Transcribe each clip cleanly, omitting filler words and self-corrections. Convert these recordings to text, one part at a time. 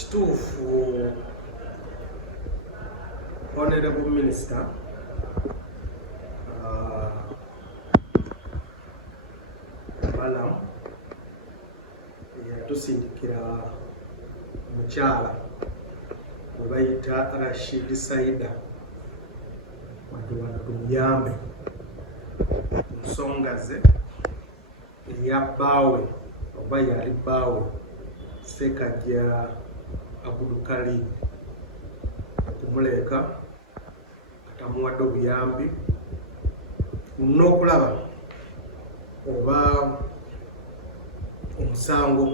Kituufu Honorable Minister Malam yatusindikira mukyala we bayita Rashid Saida tumuyambe nsonga ze eya bbaawe oba yali bbaawe Ssekaggya Abdul Karim okumuleeka atamuwadde obuyambi n'okulaba oba omusango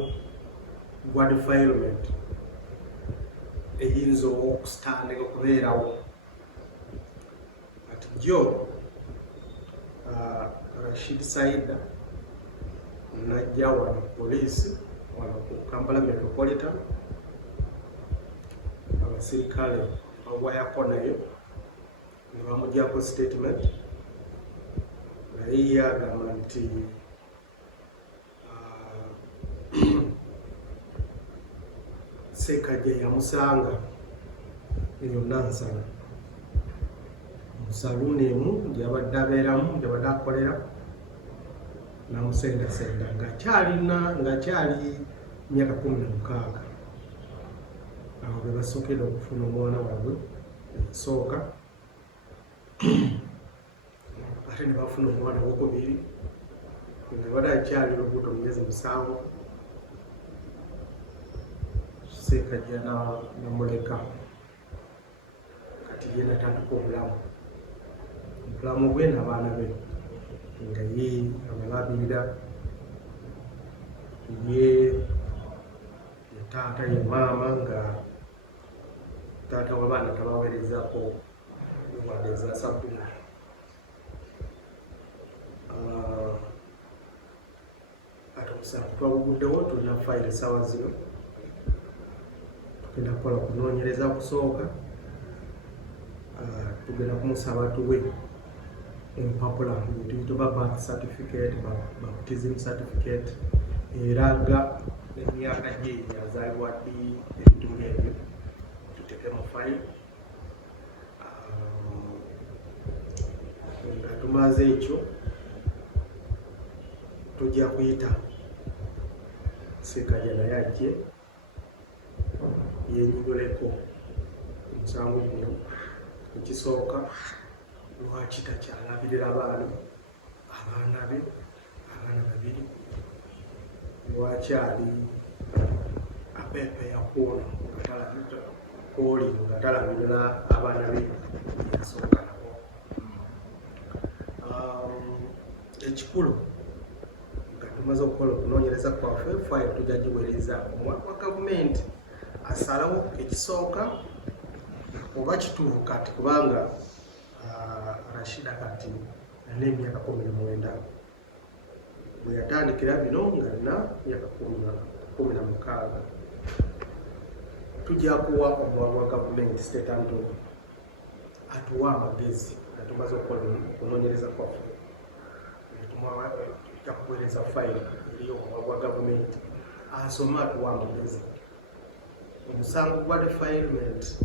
gwa defilement eyinza okusitandika okubeerawo kati jjo Rashid Saida najja wano poliisi wano ku Kampala Metropolitan abasirikale bawayako naye ne bamugyako statement naye yagamba nti Ssekaggya yamusanga eyo Nansana mu saluuni emu gyabadde abeeramu gyabadde akolera namusendasenda ng'akyali myaka 16 awo be basookera okufuna omwana waabwe esooka ate ne bafuna omwana wokubiri nga bada akyali lubuto myezi 7 Ssekaggya namuleka kati ye natandika obulamu bwe n'abaana be nga ye abalabirira ye taata ye maama nga taata w'abaana tabaweerezako wadde eza sabbuna ate omusango twabuguddewo tulina fayiro essaawa zino tugenda kukola okunoonyereza kusooka tugenda kumusaba tuwe empapula tuyitibwa birth certificate baptism certificate eraga emyaka gye yazaalibwa ddi ebintu ng'ebyo tuteeke mu fayiro nga tumaze ekyo tujja kuyita Ssekaggya naye ajje yenyigoleko omusango guno ekisooka lwaki takyalabirira abaana be abaana babiri lwaki ali apeepeya kwono kooli nga talabirira abaana be yasooka nabo ekikulu nga tumaze okukola okunoonyereza kwaffe fayiro tujja giweereza omwaka wa gavumenti asalawo ekisooka oba kituufu kati kubanga Rashida kati alina emyaka 19 bwe yatandikira bino nga alina myaka 16 tujja kuwa omwami wa gavumenti state anto atuwa amagezi atumaze okukola okunoonyereza kwaffe tujja kuweereza fayiro eri omwami wa gavumenti asome atuwa amagezi omusango gwa defilement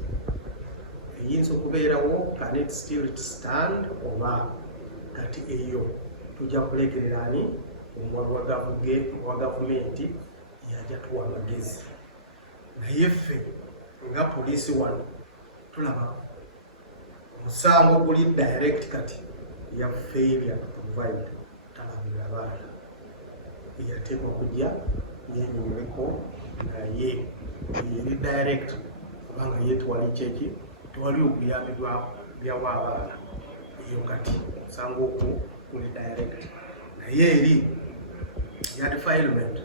eyinza okubeerawo can it still stand oba kati eyo tujja kulekerera ani omwami wa gavumenti yajja tuwa amagezi naye ffe nga poliisi wano tulaba omusango guli direct kati ya failure to provide talabirira abaana eyateekwa okujja yenyumeko naye eri direct kubanga ye tewali kyeki tewali obuyambi byawa abaana eyo kati omusango ogwo guli direct naye eri ya defilement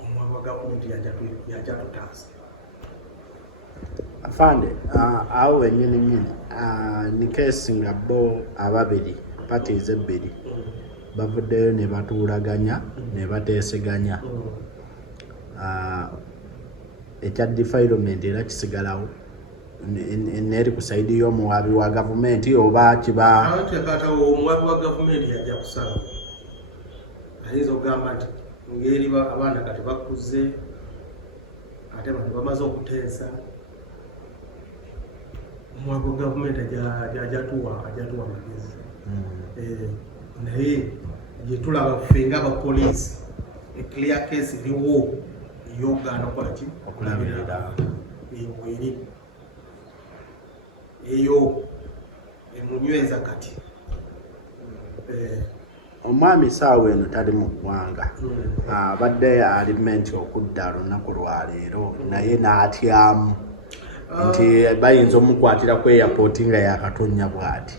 omwami wa gavumenti yajja tutaasa afande awo wenyini ni keesi nga bo ababiri parties ebbiri bavuddeyo ne batuulaganya ne bateeseganya ekya defilement era kisigalawo neri ku saidi y'omuwaabi wa gavumenti oba kiba abatekatawo omuwaabi wa gavumenti yajja kusala ayinza okugamba nti ngeri abaana kati bakuze ate bano bamaze okuteesa omwago gavumenti ajatuwa amagezi naye gyetulaba ffe nga abapoliisi eclear case eriwo eyogaana okolaki okulabirira eri eyo emunyweza kati omwami saawa eno tali mu ggwanga abadde alimenti okudda lunaku lwaleero naye n'atyamu nti bayinza omukwatira ku airport nga yakatonya bw'ati.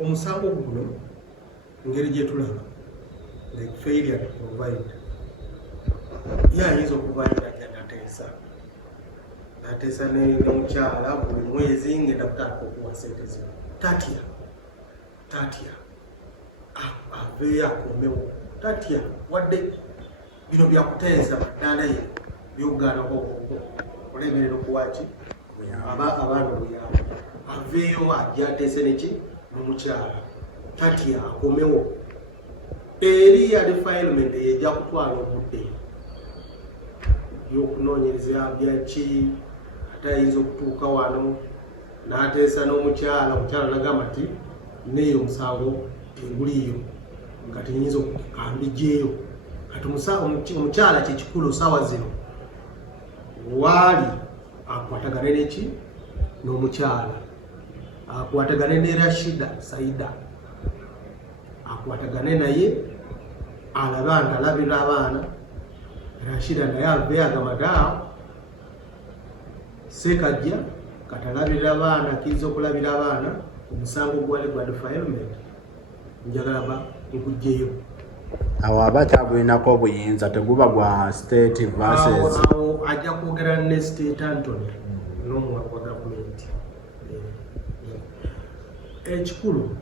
Omusango guno ngeri gyetulaba like failure to provide yayinza okuvaira nateesa nemukyala buli mwezi ngenda kutandika okuwa sente zino tatya aveeyo akomewo tatya wadde bino byakuteesa ddala ye byogaana olemerera okuwaki abaana obuyambi aveeyo ajja ateese neki n'omukyala tatya akomewo eri ya defilement yejja kutwala obudde y'okunoonyereza byaki ate ayinza okutuuka wano n'ateesa n'omukyala omukyala nagamba nti neeyo omusango teguliyo nga tenyinza okukambijjeeyo kati omukyala kyekikulu saawa zino waali akwatagane neki n'omukyala akwatagane ne Rashida Saida akwatagane naye alaba nga alabira abaana Rashida naye aveeyo agamba daawo sekajja katalabira abaana akkiriza okulabira abaana omusango gwali gwa defilement njagala ba nkugjeyo awo aba kyagulinako obuyinza teguba gwa state versus awo ajja kwogera ne state Anthony n'omuwaka wa gavumenti ekikulu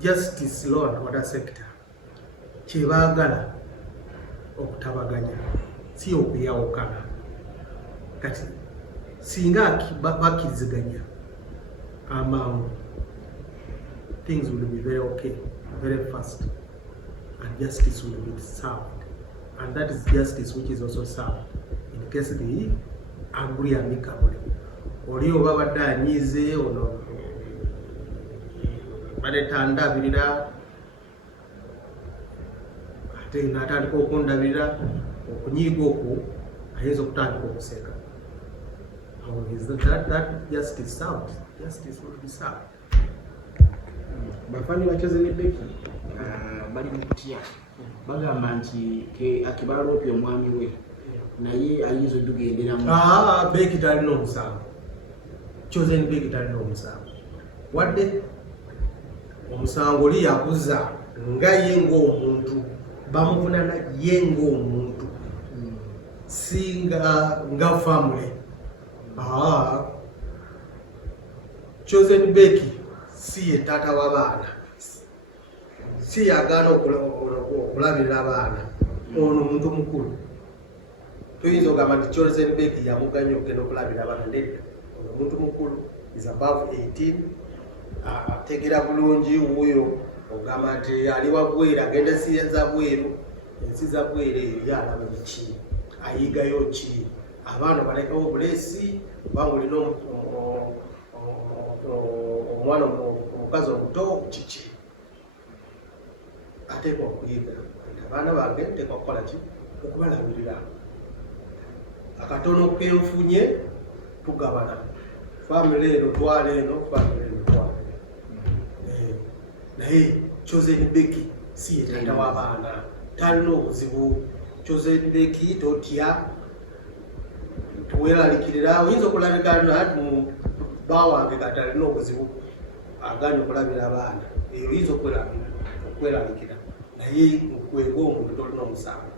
justice law and order sector kyebaagala okutabaganya si okuyawukana kati singa bakkiriziganya amangu things will be very okay very fast and justice will be served and that is justice which is also served in case they agree amicably oli oba badde anyize ono badetandabirira ate natandika okundabirira okunyiiga okwo ayinza okutandika okuseka that justice served justice will be served. Bafani bakyeze ne Becky bali mu kutya bagamba nti akibaloopye omwami we naye ayinza odugenderamu. Becky talina omusango Chosen Becky talina omusango wadde omusango oli yakuza nga ye ng'omuntu bamuvunana ye ng'omuntu si nga family. Chosen Becky si ye taata w'abaana si yagaana okulabirira abaana ono muntu mukulu tuyinza okugamba nti Chosen Becky yamuganya okugenda okulabirira abaana nedda ono muntu mukulu is above 18 ategera bulungi wuyo ogamba nti ali wabweru agenda ensi za bweru ensi za bweru eyo yalaba ki ayigayo ki abaana balekawo obulesi kubanga olina omwana omukazi omuto kiki ateekwa okuyiga abaana bange nteekwa kukola ki okubalabirira akatono kenfunye tugabana family eno twala eno family eno twala naye Chosen Becky si ye taata w'abaana talina obuzibu. Chosen Becky totya tuweralikirira oyinza okulabika nati bba wange kati alina obuzibu aganya okulabira abaana eyo oyinza okweralikira naye okwenga omuntu tolina omusango.